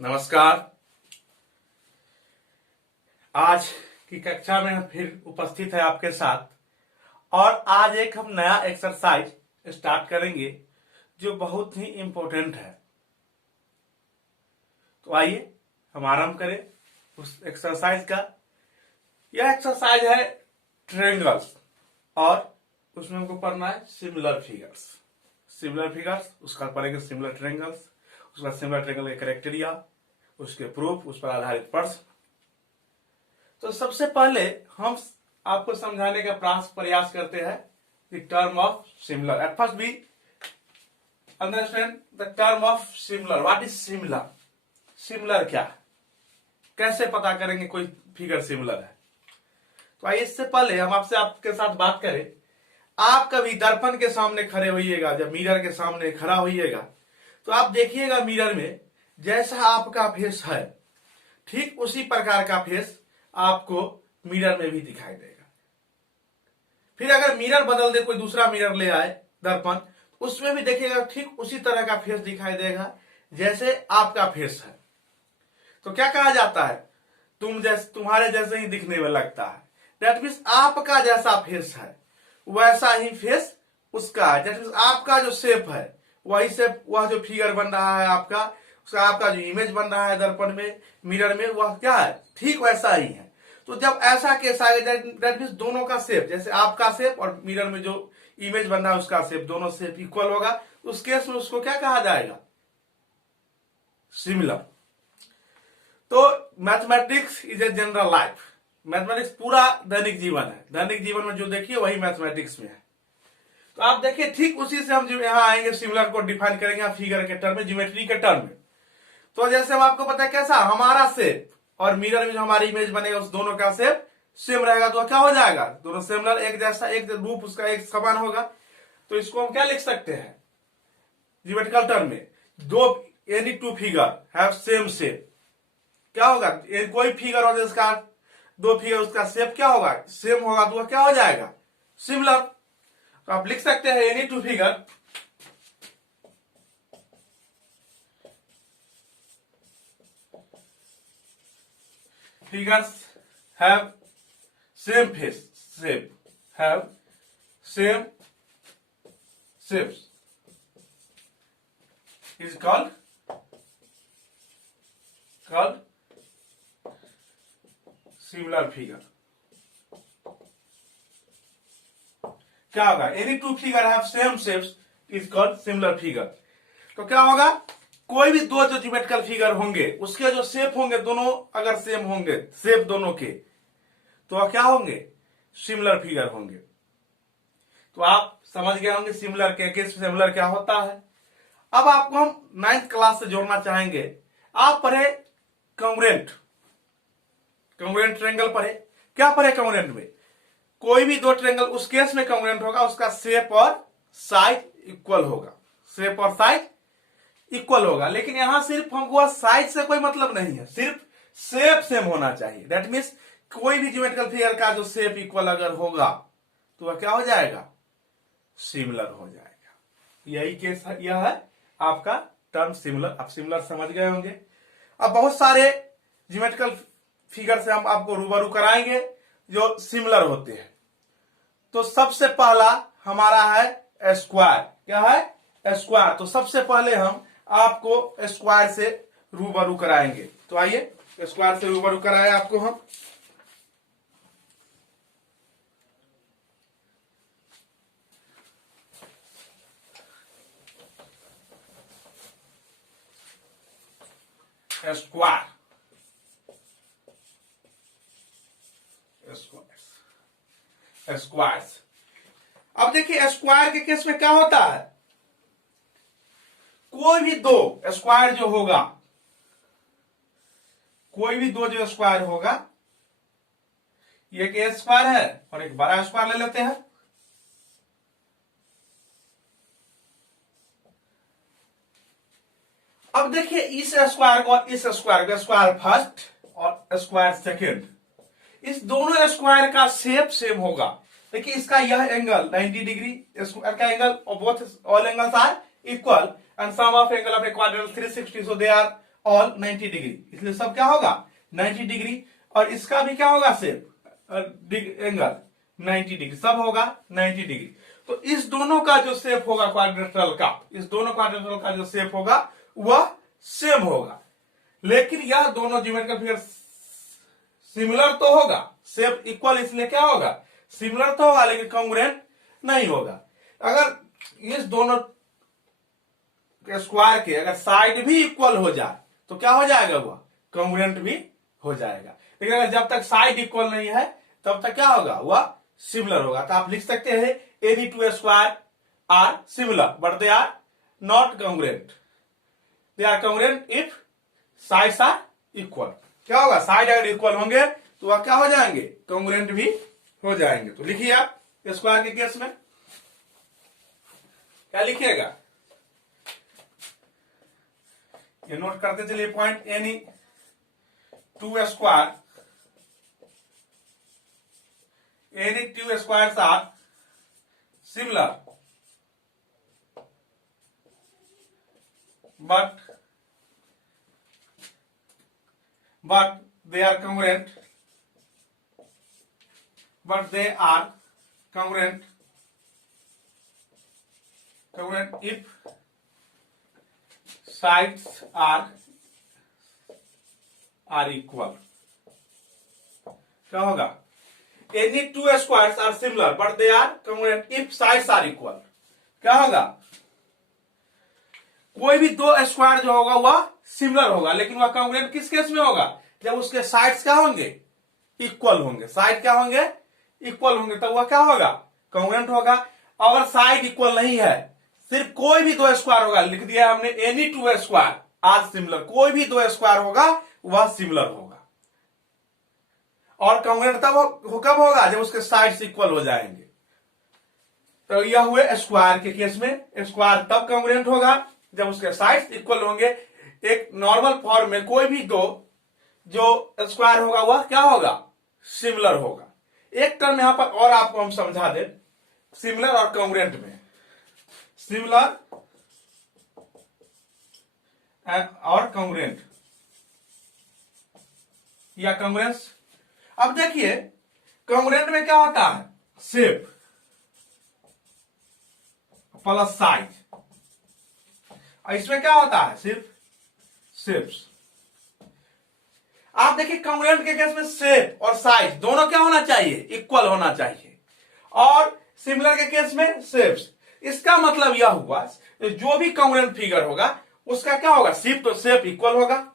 नमस्कार। आज की कक्षा में हम फिर उपस्थित है आपके साथ और आज एक हम नया एक्सरसाइज स्टार्ट करेंगे जो बहुत ही इंपॉर्टेंट है। तो आइए हम आरंभ करें उस एक्सरसाइज का। यह एक्सरसाइज है ट्रायंगल्स और उसमें हमको पढ़ना है सिमिलर फिगर्स। उसका पढ़ेंगे सिमिलर ट्रायंगल्स, उसका सिमिलर ट्रायंगल के क्राइटेरिया, उसके प्रूफ, उस पर आधारित प्रश्न। तो सबसे पहले हम आपको समझाने का प्रयास करते हैं the term of similar. At first we understand the term of similar. What is similar? Similar क्या है, कैसे पता करेंगे कोई फिगर सिमिलर है? तो आइए इससे पहले हम आपके साथ बात करें। आप कभी दर्पण के सामने खड़े होइएगा, जब मिरर के सामने खड़ा होइएगा तो आप देखिएगा मिरर में जैसा आपका फेस है ठीक उसी प्रकार का फेस आपको मिरर में भी दिखाई देगा। फिर अगर मिरर बदल दे, कोई दूसरा मिरर ले आए दर्पण, उसमें भी देखिएगा ठीक उसी तरह का फेस दिखाई देगा जैसे आपका फेस है। तो क्या कहा जाता है? तुम्हारे जैसे ही दिखने में लगता है। दैट मीन्स आपका जैसा फेस है वैसा ही फेस उसका है। दैट मीन्स आपका जो शेप है वही शेप, वह जो फिगर बन रहा है आपका, उसका आपका जो इमेज बन रहा है दर्पण में, मिरर में, वह क्या है? ठीक वैसा ही है। तो जब ऐसा केस आएगा दैट मीन्स दोनों का शेप, जैसे आपका शेप और मिरर में जो इमेज बन रहा है उसका शेप, दोनों शेप इक्वल होगा, उस केस में उसको क्या कहा जाएगा? सिमिलर। तो mathematics is a general life. Mathematics पूरा दैनिक जीवन है। दैनिक जीवन में जो देखिए वही मैथमेटिक्स में है। तो आप देखिए ठीक उसी से हम जो यहां आएंगे सिमिलर को डिफाइन करेंगे फिगर के टर्म में, ज्योमेट्री के टर्म में। तो जैसे हम आपको पता है कैसा हमारा शेप और मिरर में जो हमारी इमेज बनेगा उस दोनों का शेप सेम रहेगा, तो क्या हो जाएगा? दोनों सिमिलर, एक जैसा, एक रूप उसका एक समान होगा। तो इसको हम क्या लिख सकते हैं ज्योमेट्रिकल टर्म में? Any two figure have same shape. क्या होगा? कोई फिगर हो जिसका दो फिगर उसका शेप क्या होगा? सेम होगा, तो क्या हो जाएगा? सिमिलर। तो आप लिख सकते हैं any to figures have same face shape, have same shapes is called similar figure। क्या होगा? Any to figure have same shapes is called similar figure. तो क्या होगा? कोई भी दो जो ज्योमेट्रिकल फिगर होंगे उसके जो शेप होंगे दोनों अगर सेम होंगे, शेप दोनों के, तो क्या होंगे? सिमिलर फिगर होंगे। तो आप समझ गए होंगे सिमिलर के केस सिमिलर क्या होता है। अब आपको हम 9th क्लास से जोड़ना चाहेंगे। आप पढ़े कॉन्ग्रुएंट ट्रायंगल पढ़े। क्या पढ़े कॉन्ग्रुएंट में? कोई भी दो ट्रायंगल उस केस में कॉन्ग्रुएंट होगा उसका शेप और साइज इक्वल होगा। शेप और साइज इक्वल होगा। लेकिन यहां सिर्फ हमको साइज से कोई मतलब नहीं है, सिर्फ शेप सेम होना चाहिए। दैट मीन्स कोई भी ज्योमेट्रिकल फिगर का जो शेप इक्वल अगर होगा तो वह क्या हो जाएगा? सिमिलर हो जाएगा। यही केस है, यह है आपका टर्म सिमिलर। आप सिमिलर समझ गए होंगे। अब बहुत सारे ज्योमेट्रिकल फिगर से हम आपको रूबरू कराएंगे जो सिमिलर होते हैं। तो सबसे पहला हमारा है स्क्वायर। क्या है? स्क्वायर। तो सबसे पहले हम आपको स्क्वायर से रूबरू कराएंगे। तो आइए स्क्वायर से रूबरू कराए आपको हम। Square squares. अब देखिए स्क्वायर के केस में क्या होता है? कोई भी दो स्क्वायर जो होगा, कोई भी दो जो स्क्वायर होगा, एक ए स्क्वायर है और एक बड़ा स्क्वायर ले लेते हैं। अब देखिए इस स्क्वायर को इस स्क्वायर को, स्क्वायर फर्स्ट और स्क्वायर सेकेंड, इस दोनों स्क्वायर का शेप सेम होगा। देखिए इसका यह एंगल 90 डिग्री, स्क्वायर का angle, both all angles are equal and sum of angle of a quadrant 360, so they are all 90 degree, इसलिए सब क्या होगा 90 डिग्री, और इसका भी क्या होगा शेप एंगल 90 डिग्री, सब होगा 90 डिग्री। तो इस दोनों का जो शेप होगा क्वाड्रिलेटरल का, इस दोनों क्वाड्रिलेटरल का जो शेप होगा वह सेम होगा, लेकिन यह दोनों ज्योमेट्रिकल फिगर सिमिलर तो होगा, शेप इक्वल, इसलिए क्या होगा सिमिलर तो होगा, लेकिन कॉन्ग्रुएंट नहीं होगा। अगर इस दोनों स्क्वायर के अगर साइड भी इक्वल हो जाए तो क्या हो जाएगा, वह कॉन्ग्रुएंट भी हो जाएगा। लेकिन अगर जब तक साइड इक्वल नहीं है तब तक क्या होगा, वह सिमिलर होगा। तो आप लिख सकते हैं any two square are similar but they are not congruent, they are congruent if sides are equal. क्या होगा, साइड अगर इक्वल होंगे तो वह क्या हो जाएंगे, कॉन्ग्रुएंट भी हो जाएंगे। तो लिखिए आप स्क्वायर के केस में क्या लिखिएगा, ये नोट करते चलिए point, any two square, any two squares are similar but they are congruent, if sides are equal। क्या होगा, any two squares are similar but they are congruent if sides are equal। क्या होगा, कोई भी दो square जो होगा वह सिमिलर होगा, लेकिन वह कॉन्ग्रुएंट किस केस में होगा, जब उसके साइड्स क्या होंगे, इक्वल होंगे। साइड क्या होंगे, इक्वल होंगे, तब वह क्या होगा, कॉन्ग्रुएंट होगा। अगर साइड इक्वल नहीं है, सिर्फ कोई भी दो स्क्वायर होगा, लिख दिया हमने any two square are similar, कोई भी दो स्क्वायर होगा वह सिमिलर होगा। और कॉन्ग्रुएंट तब कब होगा, जब उसके साइड्स इक्वल हो जाएंगे। तो यह हुए स्क्वायर के केस में, स्क्वायर तब कॉन्ग्रुएंट होगा जब उसके साइड्स इक्वल होंगे। एक नॉर्मल फॉर्म में कोई भी दो जो स्क्वायर होगा वह क्या होगा, सिमिलर होगा। एक टर्म यहां पर और आपको हम समझा दें सिमिलर और कॉन्ग्रुएंट में, सिमिलर और कॉन्ग्रुएंट या कॉन्ग्रुएंस। अब देखिए कॉन्ग्रुएंट में क्या होता है, शेप प्लस साइज, इसमें क्या होता है, सिर्फ शेप्स। आप देखिए कॉन्ग्रुएंट के केस में शेप और साइज दोनों क्या होना चाहिए, इक्वल होना चाहिए, और सिमिलर के केस में शेप्स। इसका मतलब यह हुआ जो भी कॉन्ग्रुएंट फिगर होगा उसका क्या होगा, शेप तो शेप इक्वल होगा,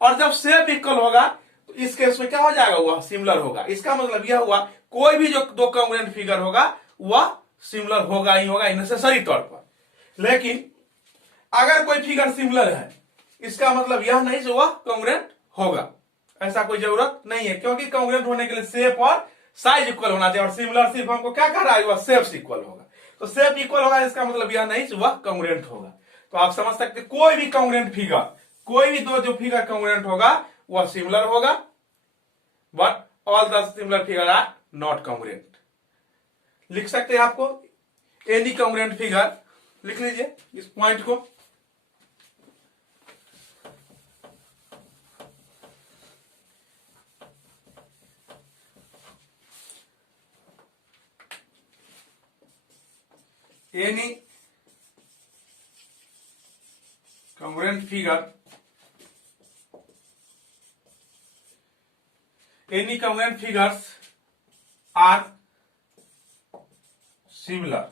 और जब शेप इक्वल होगा तो इस केस में क्या हो जाएगा, वह सिमिलर होगा। इसका मतलब यह हुआ कोई भी जो दो कॉन्ग्रुएंट फिगर होगा वह सिमिलर होगा ही होगा नेसेसरी तौर पर। लेकिन अगर कोई फिगर सिमिलर है इसका मतलब यह नहीं कि वह कॉन्ग्रुएंट होगा, ऐसा कोई जरूरत नहीं है, क्योंकि कॉन्ग्रुएंट होने के लिए शेप और साइज इक्वल होना चाहिए, और सिमिलर सिर्फ हमको क्या कर रहा है, वह शेप इक्वल होगा। तो शेप इक्वल होगा इसका मतलब यह नहीं कि वह कॉन्ग्रुएंट होगा। तो आप समझ सकते कोई भी कॉन्ग्रुएंट फिगर, कोई भी दो जो फिगर कॉन्ग्रुएंट होगा वह सिमिलर होगा, but all the similar figure are not congruent. लिख सकते हैं आपको एनी कॉन्ग्रुएंट फिगर, लिख लीजिए इस पॉइंट को। Any congruent figure, any congruent figures are similar।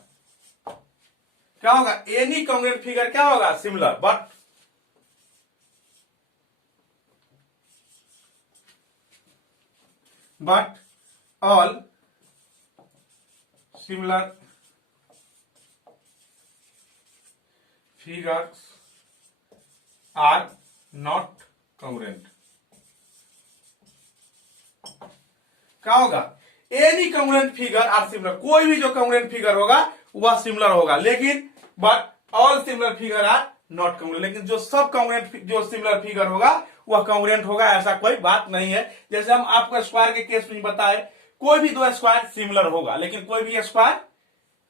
क्या होगा, any congruent figure क्या होगा, similar, but all similar figures are not congruent। क्या होगा, any congruent figure are similar, कोई भी जो कॉन्ग्रुएंट फिगर होगा वह सिमिलर होगा, लेकिन but all similar figure are not congruent, लेकिन जो सब कॉन्ग्रुएंट जो सिमिलर फिगर होगा वह कॉन्ग्रुएंट होगा, ऐसा कोई बात नहीं है। जैसे हम आपको स्क्वायर के केस में बताए, कोई भी दो स्क्वायर सिमिलर होगा, लेकिन कोई भी स्क्वायर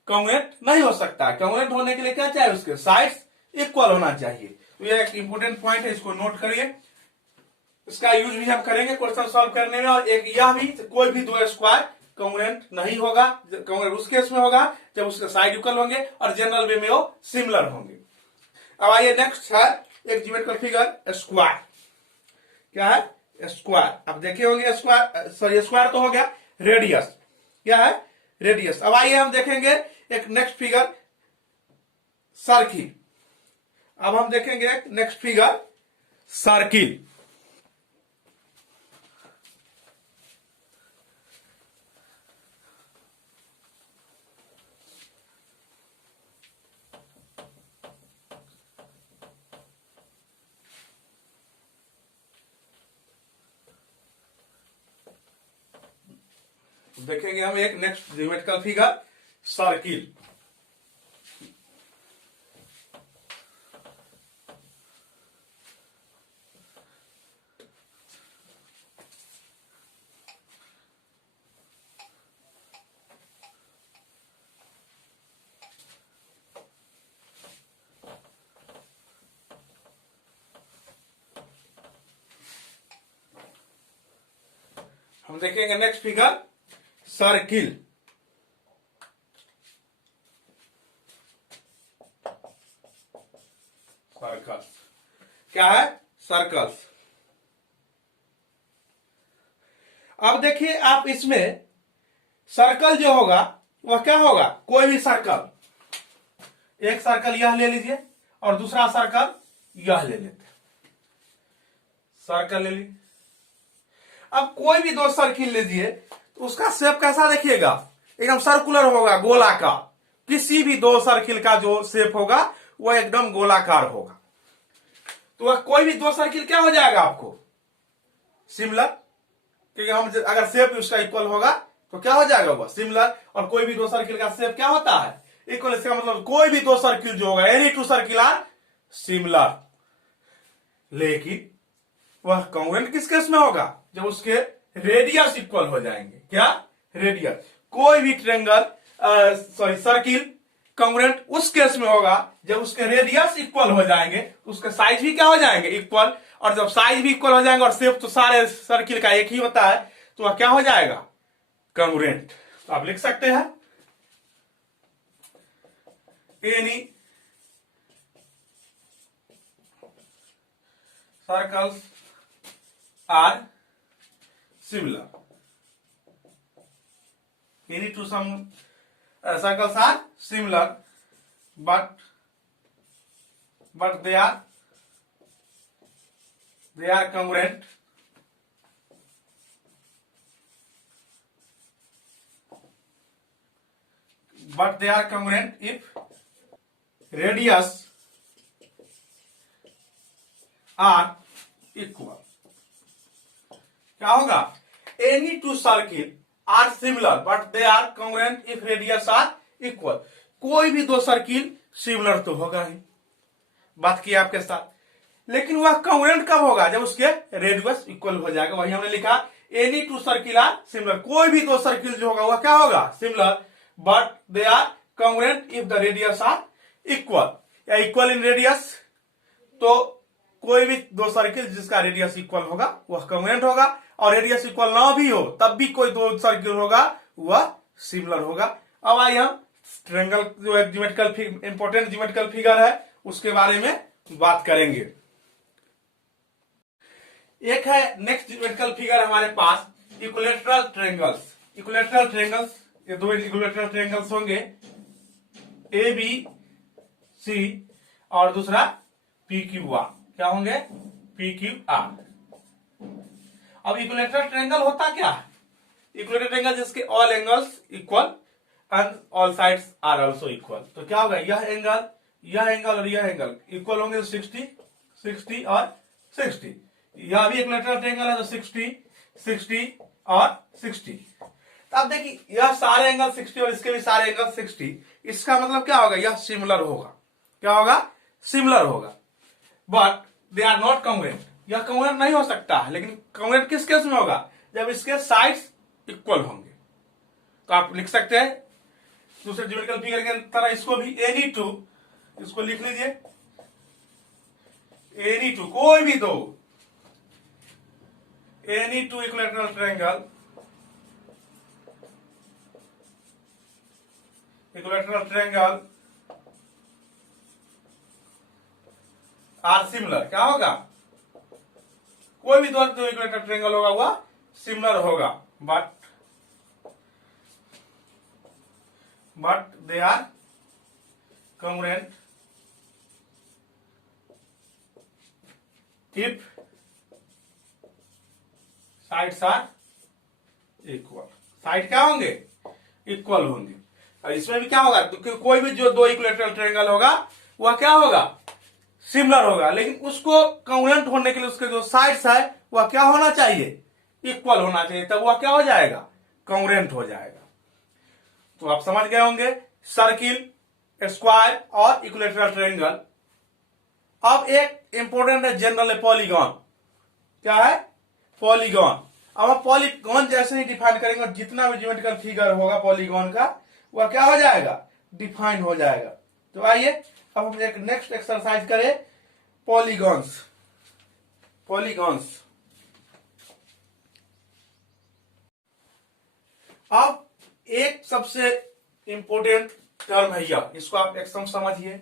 कॉन्ग्रुएंट नहीं हो सकता। कॉन्ग्रुएंट होने के लिए क्या चाहिए, उसके साइड्स इक्वल होना चाहिए। तो यह एक इंपॉर्टेंट पॉइंट है, इसको नोट करिए। इसका यूज भी हम करेंगे क्वेश्चन सॉल्व करने में। और एक यह भी, कोई भी दो स्क्वायर कॉन्ग्रुएंट नहीं होगा। कॉन्ग्रुएंट उस केस में होगा जब उसके साइड इक्वल होंगे और जनरल वे में वो सिमिलर होंगे। अब आइए नेक्स्ट है एक ज्योमेट्रिकल फिगर स्क्वायर। क्या है? स्क्वायर। अब देखे होंगे स्क्वायर, सॉरी स्क्वायर तो हो गया, रेडियस। क्या है? रेडियस। अब आइए हम देखेंगे एक नेक्स्ट फिगर सर्किल। अब हम देखेंगे एक नेक्स्ट फिगर सर्किल। देखेंगे हम एक नेक्स्ट ज्योमेट्रिकल फिगर सर्किल। हम देखेंगे नेक्स्ट फिगर सर्किल। सर्कल्स। क्या है? सर्कल्स। अब देखिए आप, इसमें सर्कल जो होगा वह क्या होगा? कोई भी सर्कल, एक सर्कल यह ले लीजिए और दूसरा सर्कल यह ले लेते, सर्कल ले लीजिए। अब कोई भी दो सर्किल लीजिए तो उसका शेप कैसा देखिएगा? एकदम सर्कुलर होगा, गोलाकार। किसी भी दो सर्किल का जो शेप होगा वह एकदम गोलाकार होगा। तो वह कोई भी दो सर्किल क्या हो जाएगा आपको? सिमिलर। क्योंकि हम अगर शेप उसका इक्वल होगा तो क्या हो जाएगा? वह सिमिलर। और कोई भी दो सर्किल का शेप क्या होता है? इक्वल। इसका मतलब कोई भी दो सर्किल जो होगा, any two circle are similar. लेकिन वह कॉन्ग्रुएंट किस केस में होगा? जब उसके रेडियस इक्वल हो जाएंगे। क्या? रेडियस। कोई भी ट्रायंगल, सॉरी सर्किल कॉन्ग्रुएंट उस केस में होगा जब उसके रेडियस इक्वल हो जाएंगे, उसके साइज भी क्या हो जाएंगे? इक्वल। और जब साइज भी इक्वल हो जाएंगे और शेप तो सारे सर्किल का एक ही होता है, तो वह क्या हो जाएगा? कॉन्ग्रुएंट। तो आप लिख सकते हैं any circles are similar. Any two some circles are similar, but they are congruent. But they are congruent if radius are equal. क्या होगा? Any two circle are similar but they are congruent if radius are equal. कोई भी दो circle similar तो होगा ही, बात की आपके साथ। लेकिन वह कॉन्ग्रुएंट कब होगा? जब उसके रेडियस इक्वल हो जाएगा। वही हमने लिखा, any two circle are similar. कोई भी दो सर्किल जो होगा वह क्या होगा? Similar, but they are congruent if the radius are equal, या इक्वल इन रेडियस। तो कोई भी दो सर्किल जिसका रेडियस इक्वल होगा वह कॉन्ग्रुएंट होगा, और रेडियस इक्वल ना भी हो तब भी कोई दो सर्किल होगा वह सिमिलर होगा। अब आइए हम ट्रायंगल, जो एक ज्योमेट्रिकल इंपॉर्टेंट ज्योमेट्रिकल फिगर है, उसके बारे में बात करेंगे। एक है नेक्स्ट ज्योमेट्रिकल फिगर हमारे पास इक्विलैटरल ट्रायंगल्स। इक्विलैटरल ट्रायंगल्स, ये दो इक्विलैटरल ट्रायंगल्स होंगे, ए बी सी और दूसरा पी क्यू आर। क्या होंगे? P Q R. अब इक्विलैटरल ट्रायंगल होता क्या है? इक्विलैटरल ट्रायंगल जिसके all angles equal and all sides are also equal. तो क्या होगा? यह एंगल और यह एंगल इक्वल होंगे, 60, 60 और 60। यह भी इक्विलैटरल ट्रायंगल है तो 60, 60 और 60। तो अब देखिए, यह सारे एंगल 60 और इसके भी सारे एंगल 60। इसका मतलब क्या होगा? यह सिमिलर होगा। क्या होगा? सिमिलर होगा। But they are not congruent. यह कॉन्ग्रुएंट नहीं हो सकता है। लेकिन कॉन्ग्रुएंट किस केस में होगा? जब इसके साइड्स इक्वल होंगे। तो आप लिख सकते हैं दूसरे ज्योमेट्रिकल फिगर के तरह इसको भी, एनी टू, इसको लिख लीजिए, एनी टू, कोई भी दो, any two equilateral triangle, equilateral triangle are similar, क्या होगा, कोई भी दो इक्विलैटरल ट्रायंगल होगा वह सिमिलर होगा, but they are congruent if sides are equal, side क्या होंगे, इक्वल होंगे। और इसमें भी क्या होगा, तो कोई भी जो दो इक्विलैटरल ट्रायंगल होगा वह क्या होगा, सिमिलर होगा, लेकिन उसको कॉन्ग्रुएंट होने के लिए उसके जो साइड्स है वह क्या होना चाहिए, इक्वल होना चाहिए, तब वह क्या हो जाएगा, कॉन्ग्रुएंट हो जाएगा। तो आप समझ गए होंगे सर्किल, स्क्वायर और इक्विलैटरल ट्रायंगल। अब एक इंपॉर्टेंट है जनरल पॉलीगॉन, क्या है, पॉलीगॉन। अब हम पॉलीगॉन जैसे ही डिफाइन करेंगे और जितना भी ज्योमेट्रिकल फिगर होगा पॉलीगॉन का वह क्या हो जाएगा, डिफाइन हो जाएगा। तो आइए अब हम एक नेक्स्ट एक्सरसाइज करें, पॉलीगॉन्स। अब एक सबसे इंपॉर्टेंट टर्म है यह, इसको आप एक्सम समझिए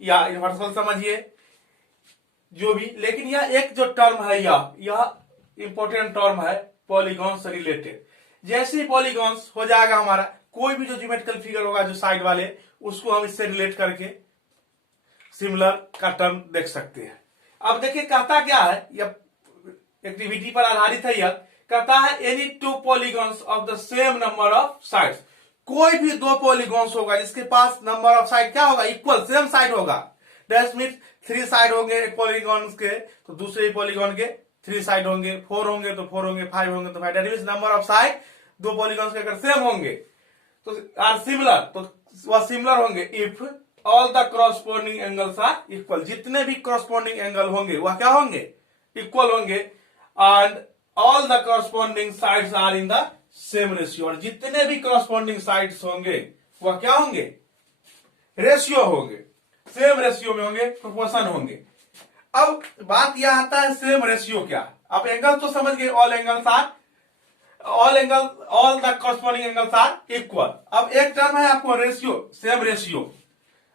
या यूनिवर्सल समझिए जो भी, लेकिन यह एक जो टर्म है यह इंपॉर्टेंट टर्म है पॉलीगॉन से रिलेटेड। जैसे ही पॉलीगॉन्स हो जाएगा हमारा, कोई भी जो ज्योमेट्रिकल फिगर होगा जो साइड वाले, उसको हम इससे रिलेट करके सिमिलर का टर्म देख सकते हैं। अब देखिए कहता क्या है, यह एक्टिविटी पर आधारित है, यह कहता है any to polygons of the same number of sides, कोई भी दो पॉलीगॉन्स होगा जिसके पास नंबर ऑफ साइड क्या होगा, इक्वल, सेम साइड होगा। दैट मीन्स 3 साइड होंगे एक पॉलीगॉन के, तो दूसरे पॉलीगॉन के 3 साइड होंगे, 4 होंगे तो 4 होंगे, 5 होंगे तो 5। That means number of side दो पॉलीगॉन्स के अगर सेम होंगे तो आर सिमिलर, तो वह सिमिलर होंगे if all the corresponding angles are equal, जितने भी क्रॉसपोंडिंग एंगल होंगे वह क्या होंगे, इक्वल होंगे। And all the corresponding sides are in the same ratio, और जितने भी क्रॉसपोंडिंग साइड्स होंगे वह क्या होंगे, रेशियो होंगे, सेम रेशियो में होंगे, प्रोपोर्शन होंगे। अब बात यह आता है सेम रेशियो क्या, आप एंगल तो समझ गए, all the corresponding angles are equal. अब एक टर्म है आपको ratio, same ratio,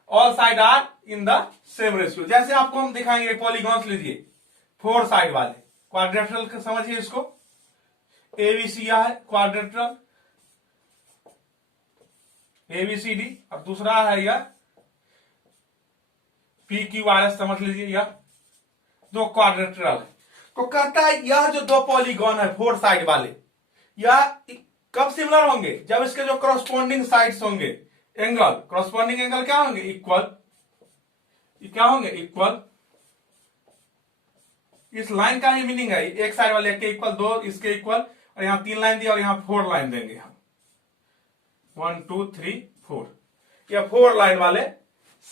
all side are in the same ratio. जैसे आपको हम दिखाएंगे पॉलीगॉन्स लीजिए 4 साइड वाले, क्वाड्रेट्रल समझिए इसको, एबीसी यह है क्वाड्रेट्रल एबीसीडी, और दूसरा है यह पी क्यू आर एस, समझ लीजिए यह दो क्वाड्रेट्रल है। तो कहता है यह जो दो पॉलीगॉन है 4 साइड वाले, यह कब सिमिलर होंगे, जब इसके जो करस्पॉन्डिंग साइड्स होंगे एंगल, करस्पॉन्डिंग एंगल क्या होंगे, इक्वल, क्या होंगे, इक्वल। इस लाइन का ही मीनिंग है, एक साइड वाले के इक्वल, दो इसके इक्वल, और यहां 3 लाइन दिया और यहां 4 लाइन देंगे हम, 1 2 3 4, यह 4 लाइन वाले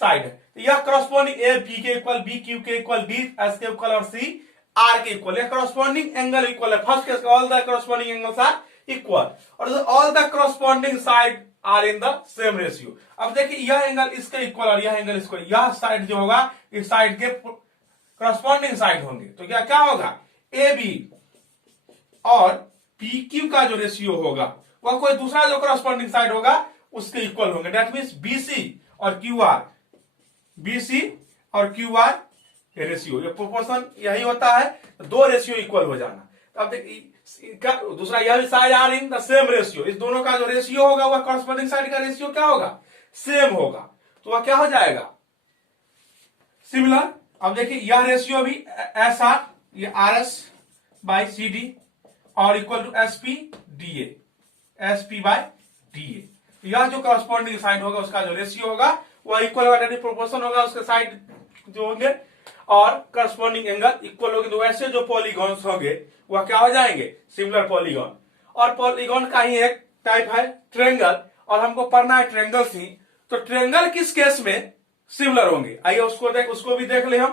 साइड है। यह करस्पॉन्डिंग ए पी के इक्वल, बी क्यू के इक्वल, डी एस के इक्वल और सी आर के इक्वल, यह करस्पॉन्डिंग एंगल इक्वल है। First case all the corresponding angles are equal, और all the corresponding side are in the same ratio. अब देखिए यह एंगल इसके इक्वल और यह एंगल इसको, यह साइड जो होगा इस साइड के करस्पॉन्डिंग साइड होंगे, तो क्या क्या होगा, ए बी और पी क्यू का जो रेशियो होगा वह कोई दूसरा जो करस्पॉन्डिंग साइड होगा उसके इक्वल होंगे। दैट मीन्स बीसी और क्यू आर, बीसी और क्यू आर रेशियो, ये प्रोपोर्शन यही होता है, दो रेशियो इक्वल हो जाना। अब देखिए दूसरा यह भी side are in the same ratio, इस दोनों का जो रेशियो होगा वह करस्पॉन्डिंग साइड का रेशियो क्या होगा, सेम होगा, तो वह क्या हो जाएगा, सिमिलर। अब देखिए यह रेशियो भी एस आर, ये R S by C D और equal to S P D A, S P by D A, यह जो करस्पॉन्डिंग साइड होगा उसका जो रेशियो होगा वह इक्वल होगा, प्रोपोर्शन होगा उसके साइड जो होंगे, और करस्पॉन्डिंग एंगल इक्वल होंगे। तो ऐसे जो पॉलीगॉन्स होंगे वह क्या हो जाएंगे, सिमिलर पॉलीगॉन। और पॉलीगॉन का ही एक टाइप है ट्रायंगल, और हमको पढ़ना है ट्रायंगल्स ही, तो ट्रायंगल किस केस में सिमिलर होंगे, आइए उसको भी देख ले हम।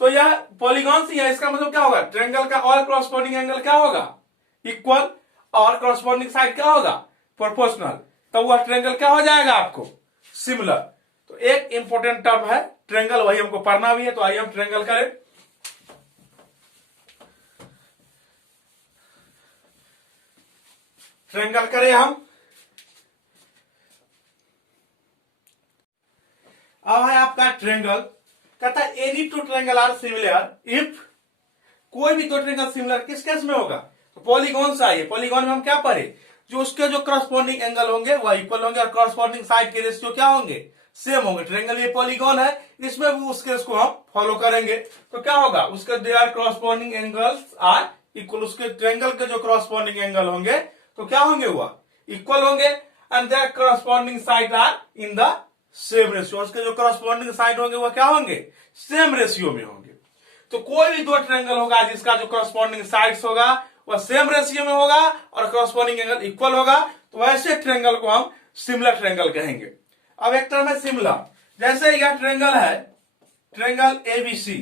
तो यह पॉलीगॉन्स ही है, इसका मतलब क्या होगा, ट्रायंगल का ऑल करस्पॉन्डिंग एंगल क्या होगा, इक्वल, और करस्पॉन्डिंग साइड क्या होगा, प्रोपोर्शनल, तो वह ट्रायंगल क्या हो जाएगा आपको, सिमिलर। तो एक इंपॉर्टेंट टर्म है ट्रायंगल, वही हमको पढ़ना भी है। तो आइए हम ट्रायंगल करें। ट्रायंगल करें हम। अब है आपका ट्रायंगल, कहता है any two triangle are similar if, कोई भी दो ट्रायंगल सिमिलर किस केस में होगा, तो पॉलीगॉन से आइए। पॉलीगॉन में हम क्या पढ़े, जो उसके जो करस्पॉन्डिंग एंगल होंगे वह इक्वल होंगे और करस्पॉन्डिंग साइड के रेशियो क्या होंगे, सेम होंगे। ट्रायंगल ये पॉलीगॉन है, इसमें भी उस केस को हम फॉलो करेंगे। तो क्या होगा, उसके they are corresponding angles are equal, उसके ट्रायंगल के जो करस्पॉन्डिंग एंगल होंगे तो क्या होंगे, वह इक्वल होंगे। And their corresponding side are in the same ratio, उसके जो करस्पॉन्डिंग साइड होंगे वह क्या होंगे, सेम रेशियो में होंगे। तो कोई भी दो ट्रायंगल होगा जिसका जो करस्पॉन्डिंग साइड्स होगा वह सेम रेशियो में होगा और करस्पॉन्डिंग एंगल इक्वल होगा, तो वैसे ट्रायंगल को हम सिमिलर ट्रायंगल कहेंगे। अब एक टर्म है सिमिलर, जैसे यह ट्रायंगल है ट्रायंगल एबीसी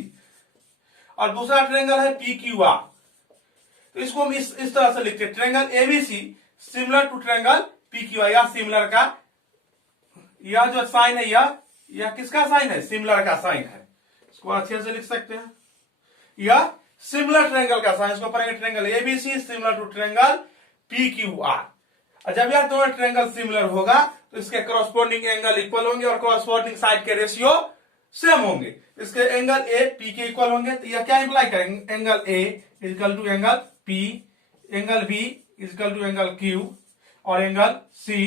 और दूसरा ट्रायंगल है पीक्यूआर, तो इसको हम इस तरह से लिखते हैं, triangle ABC similar to triangle PQR. या सिमिलर का यह जो साइन है, यह किसका साइन है, सिमिलर का साइन है। इसको अच्छे से लिख सकते हैं, यह सिमिलर ट्रायंगल का साइन, इसको पढ़ेंगे triangle ABC similar to triangle PQR. और जब यह दोनों ट्रायंगल सिमिलर होगा तो इसके करस्पॉन्डिंग एंगल इक्वल होंगे और करस्पॉन्डिंग साइड के रेशियो सेम होंगे। इसके एंगल ए पी के इक्वल होंगे, तो यह क्या इंप्लाई करेंगे, angle A equal to angle P, angle B equal to angle Q और angle C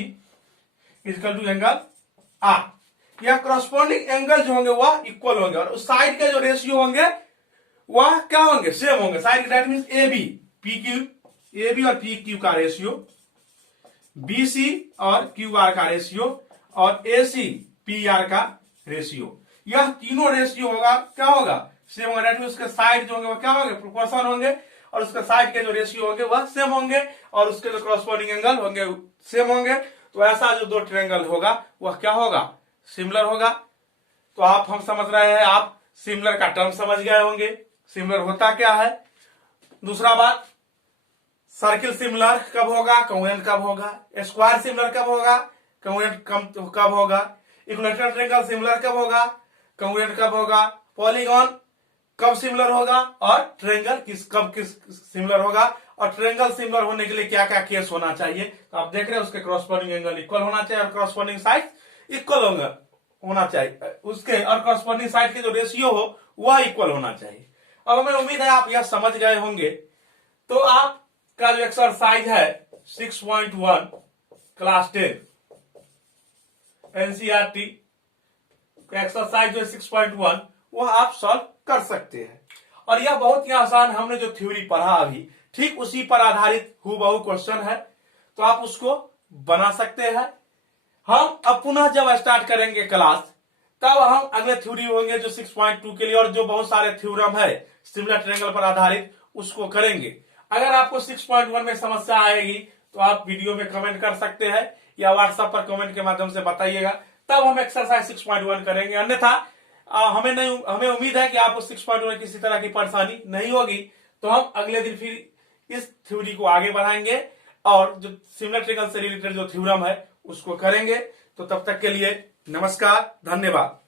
equal to angle R. यह करस्पॉन्डिंग एंगल जो होंगे वह इक्वल होंगे और उस साइड के जो रेशियो होंगे वह क्या होंगे, सेम होंगे। Side that means A B P Q, A B और पी क्यू का रेशियो, बी सी और क्यू आर का रेशियो और ए सी पी आर का रेशियो, यह तीनों रेशियो होगा क्या होगा, सेम होगा। दैट मींस उसके साइड जो होंगे वह क्या होंगे, प्रोपोर्शन होंगे और उसके साइड के जो रेशियो होंगे वह सेम होंगे और उसके जो करस्पॉन्डिंग एंगल होंगे सेम होंगे। तो ऐसा जो दो ट्रायंगल होगा वह क्या होगा, सिमिलर होगा। तो हम समझ रहे हैं, आप सिमिलर का टर्म समझ गए होंगे, सिमिलर होता क्या है। दूसरा बात, सर्किल सिमिलर कब होगा, कॉन्ग्रुएंट कब होगा, स्क्वायर सिमिलर कब होगा, कॉन्ग्रुएंट कब होगा, इक्विलैटरल ट्रायंगल सिमिलर कब होगा, कॉन्ग्रुएंट कब होगा, पॉलीगॉन कब सिमिलर होगा और ट्रायंगल किस सिमिलर होगा और ट्रायंगल सिमिलर होने के लिए क्या क्या केस होना चाहिए। तो आप देख रहे हैं उसके करस्पॉन्डिंग एंगल इक्वल होना चाहिए और करस्पॉन्डिंग साइड इक्वल होना चाहिए, उसके और करस्पॉन्डिंग साइड के जो रेशियो हो वह इक्वल होना चाहिए। अब हमें उम्मीद है आप यह समझ गए होंगे। तो आपका जो एक्सरसाइज है 6.1 क्लास 10 एनसीईआरटी एक्सरसाइज जो 6.1 वह आप सॉल्व कर सकते हैं। और यह बहुत ही आसान, हमने जो थ्योरी पढ़ा अभी ठीक उसी पर आधारित हूबहू क्वेश्चन है, तो आप उसको बना सकते हैं। हम अब पुनः जब स्टार्ट करेंगे क्लास, तब हम अगले थ्योरी होंगे जो 6.2 के लिए और जो बहुत सारे थ्योरम है सिमिलर ट्रायंगल पर आधारित उसको करेंगे। अगर आपको 6.1 में समस्या आएगी तो आप वीडियो में कमेंट कर सकते हैं या व्हाट्सएप पर कमेंट के माध्यम से बताइएगा, तब हम एक्सरसाइज 6.1 करेंगे। अन्यथा हमें उम्मीद है कि आपको 6.1 में किसी तरह की परेशानी नहीं होगी। तो हम अगले दिन फिर इस थ्योरी को आगे बढ़ाएंगे और जो सिमिलर ट्रायंगल से रिलेटेड जो थ्योरम है उसको करेंगे। तो तब तक के लिए नमस्कार, धन्यवाद।